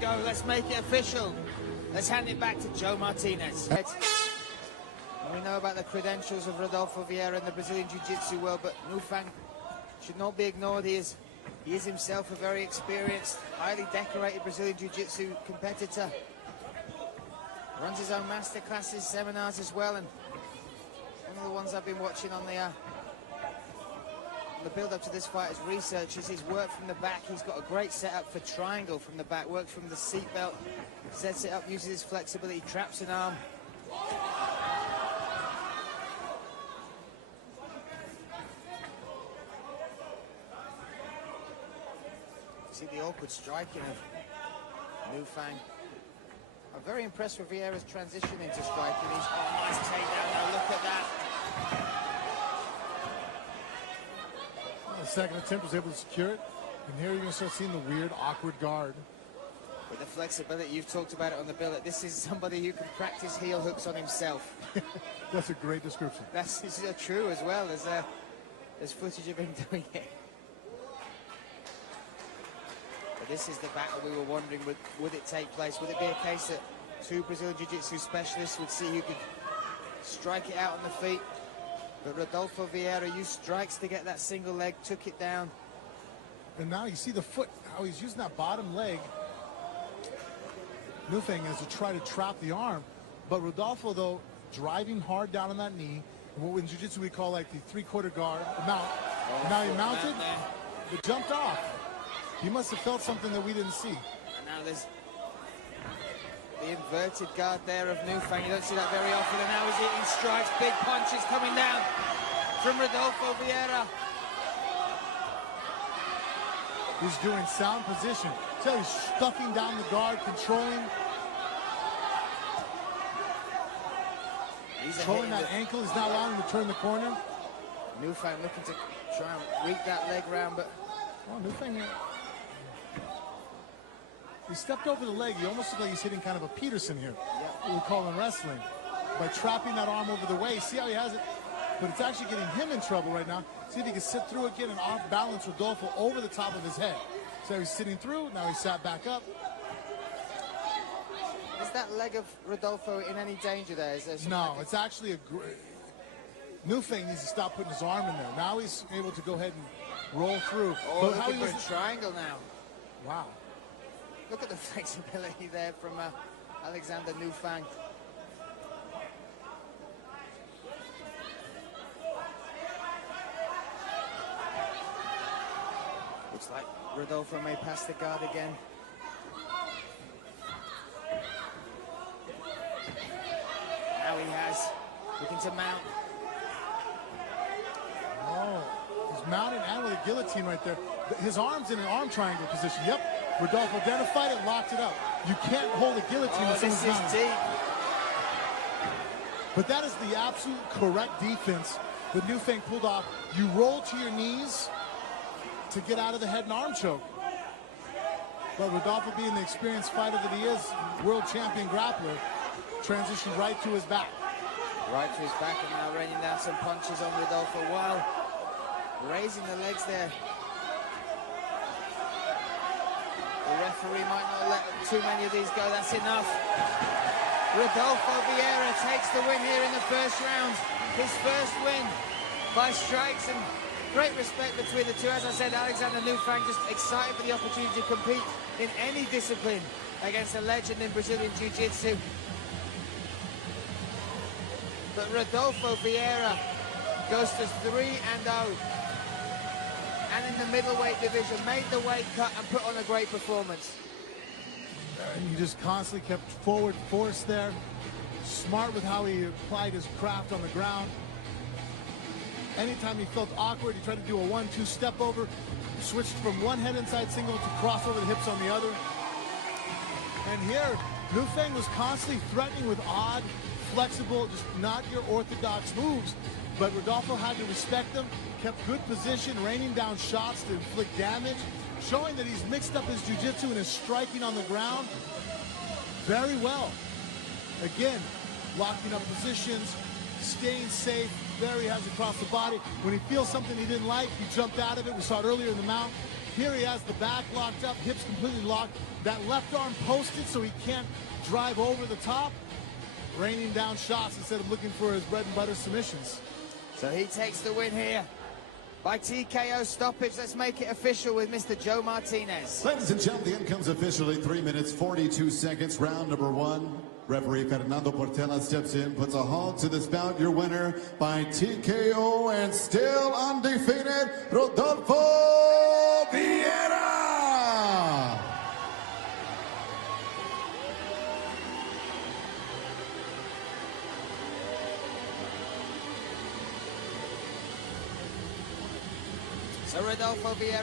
Go, let's make it official. Let's hand it back to Joe Martinez. We know about the credentials of Rodolfo Vieira in the Brazilian Jiu-Jitsu world, but Nufang should not be ignored. He is himself a very experienced, highly decorated Brazilian Jiu-Jitsu competitor. Runs his own master classes, seminars as well, and one of the ones I've been watching on the build-up to this fight as research is his work from the back. He's got a great setup for triangle from the back, works from the seat belt, sets it up, uses his flexibility, traps an arm. See the awkward striking of Nufang. I'm very impressed with Vieira's transition into striking. He's nice takedown now, look at that. Well, the second attempt was able to secure it, and here you're going to start seeing the weird, awkward guard. With the flexibility, you've talked about it on the bill. This is somebody who can practice heel hooks on himself. That's a great description. That's true as well. There's footage of him doing it. But this is the battle we were wondering, would it take place? Would it be a case that two Brazilian Jiu-Jitsu specialists would see who could strike it out on the feet? But Rodolfo Vieira used strikes to get that single leg, took it down. And now you see the foot, how he's using that bottom leg. Nufang is to try to trap the arm. But Rodolfo, though, driving hard down on that knee. What in Jiu-Jitsu we call like the three-quarter guard, the mount. Oh, now he mounted, but jumped off. He must have felt something that we didn't see. And now there's the inverted guard there of Nufang. You don't see that very often. And now he's eating strikes, big punches coming down from Rodolfo Vieira. He's doing sound position. So he's stuffing down the guard, controlling that ankle. He's not allowing him to turn the corner. Nufang looking to try and reap that leg round, but Nufang, he stepped over the leg. He almost looked like he's hitting kind of a Peterson here. Yep. We call in wrestling. By trapping that arm over the waist. See how he has it? But it's actually getting him in trouble right now. See if he can sit through again and off-balance Rodolfo over the top of his head. So he's sitting through. Now he sat back up. Is that leg of Rodolfo in any danger there? No, it's actually a great... Nufang needs to stop putting his arm in there. Now he's able to go ahead and roll through. Oh, look at the triangle now. Wow. Look at the flexibility there from Alexander Nufang. Looks like Rodolfo may pass the guard again. Now he has, looking to mount. Oh, he's mounted and with a guillotine right there. His arm's in an arm triangle position. Yep. Rodolfo identified it, locked it up. You can't hold a guillotine with someone's this is deep. But that is the absolute correct defense that Nufang pulled off. You roll to your knees to get out of the head and arm choke. But Rodolfo, being the experienced fighter that he is, world champion grappler, transitioned right to his back. Right to his back, and now raining down some punches on Rodolfo while raising the legs there. The referee might not let too many of these go. That's enough. Rodolfo Vieira takes the win here in the first round. His first win by strikes, and great respect between the two. As I said, Alexander Nufang just excited for the opportunity to compete in any discipline against a legend in Brazilian Jiu-Jitsu. But Rodolfo Vieira goes to 3-0. And in the middleweight division, made the weight cut and put on a great performance. He just constantly kept forward force there. Smart with how he applied his craft on the ground. Anytime he felt awkward, he tried to do a 1-2 step over, switched from one head inside single to cross over the hips on the other. And here, Nufang was constantly threatening with odd, flexible, just not your orthodox moves. But Rodolfo had to respect them, kept good position, raining down shots to inflict damage, showing that he's mixed up his jiu-jitsu and his striking on the ground very well. Again, locking up positions, staying safe, there he has across the body. When he feels something he didn't like, he jumped out of it. We saw it earlier in the mount. Here he has the back locked up, hips completely locked. That left arm posted so he can't drive over the top. Raining down shots instead of looking for his bread and butter submissions. So he takes the win here by TKO stoppage. Let's make it official with Mr. Joe Martinez. Ladies and gentlemen, the end comes officially 3 minutes, 42 seconds, round number 1. Referee Fernando Portela steps in, puts a halt to this bout. Your winner by TKO and still undefeated, Rodolfo Vieira. So Rodolfo Vieira